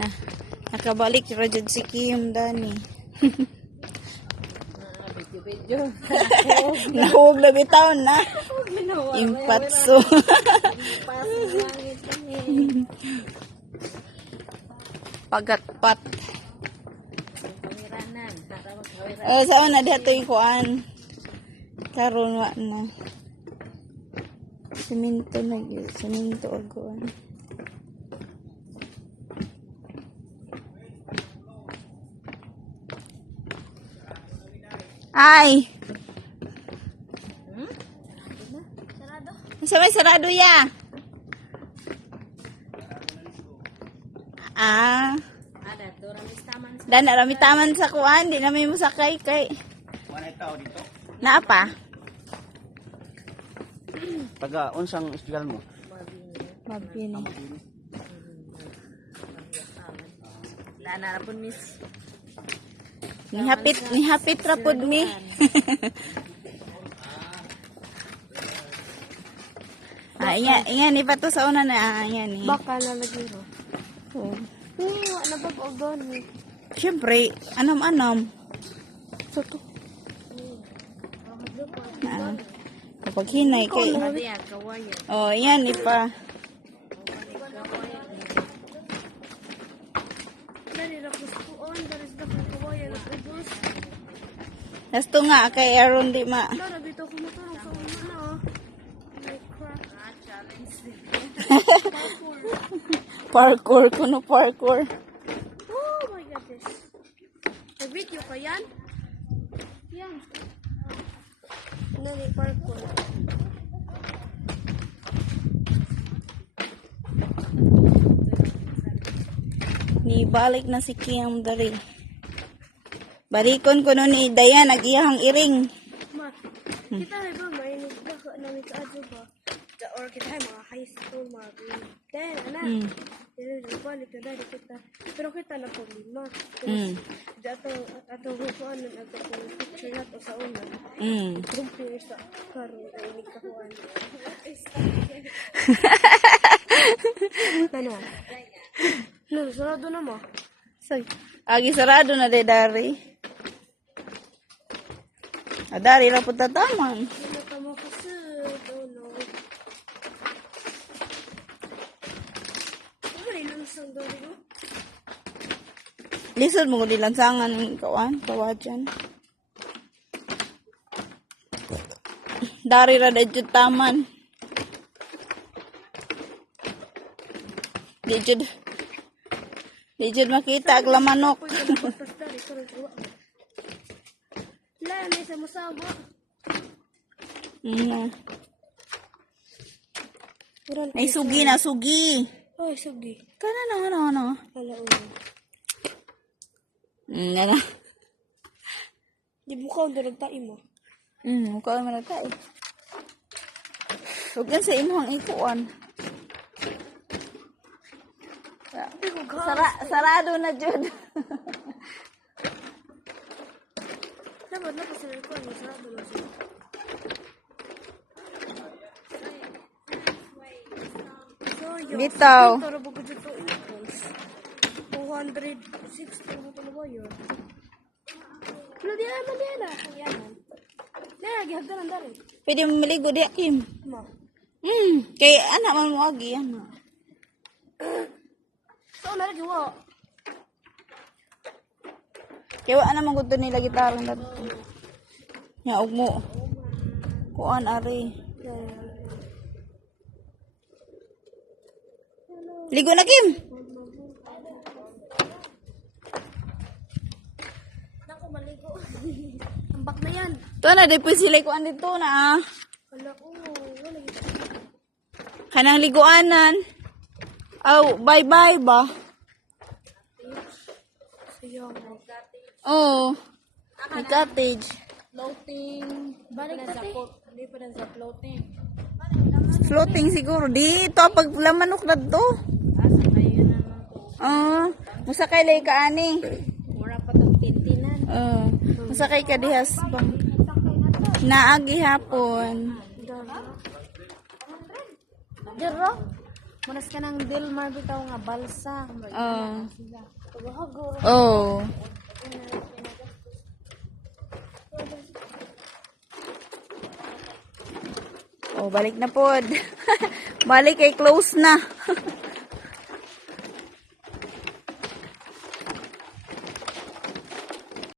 Na, nakabalik rajud si Kim Dani. Nahug na bitaw na. Impatso. Pagatpat. Saan na dito yung kuan? Karon wa na. Siminto na yun. Siminto o kuan. Ay! Sarado? May sarado ya? Ah. Dan rami taman sa kuan, di na may musakay kay. Wala tao dito. Na pa? Taga unsang istigal mo? Mabini. Lana ra pun miss. Ni hapit ra pud mi. Iya ni pato sa una na yan ni. Baka na lagi ro. Oh. Wa na pag-ogon ni. Siyempre, anam-anam. So to. Kapag hinay kay. Oh, yan ipa. Nasto nga kay Aaron di ma. Parkour, kuno parkour. Oh my goodness. Nag-video ka yan? Yan. Nani parkour. Ni balik na si Kim dari. Barikon ko nun ni Dayan, nag-iyahang iring. Ma, kita ay ba may nagdaka na may kaadyo ba? Or kita ay mga high school, mga grade 10, anak. Balik na dahil kita. Pero kita na po 5. Atong hukuan ng atong picture na to sa una. Compare sa karoon ay nagkakuan. Ano? No, sarado na mo. Agi sarado na de dari. Dari ra pud tataman. Hindi ka mo kasi. Oh no. Ano rin ang isang dari mo? Lisod mo ko dilansangan ng kawan, kawadyan. Dari ra de jud taman. Di jud makita ang lamanok. Wala, may samusabo. May sugi na, sugi. Ay, sugi. Kana na. Ala, Nana. Di mo ka ang tayo mo. Mukha man na tayo. Huwag yan sa imuhang ikuan. Sarado na jud. Dapat na kasi ko ang sarado na siya. Bitaw. Pero bago dito impulse. 260 mo ko na ba yun? Wala di na. Naya, gihagdan ang dari. Pwede mo maligo di, Kim. Ma. Kay anak man mo agi, anak. So, nalagi wo. Kaya wala naman gusto nila gitarang na dito. Yaog mo. Kuan, ari. Ligo na, Kim. Naku, maligo. Ambak na yan. Ito na, di po sila kuan dito na. Wala ko, wala ito. Kanang liguanan. Oh, bye-bye ba? Sayang. Oo. May cottage. Floating. Balik na sa hindi pa rin sa floating. Floating siguro. Dito, pag lamanok na to. Asa kayo naman po. Musakay lay ka ani. Mura pa itong kintinan. Musakay ka dihas bang. Naagi hapon. Dero? Munas ka ng Dilmar bitaw nga balsa. Paghago. Oh. Oh, balik na pod. Balik kay close na.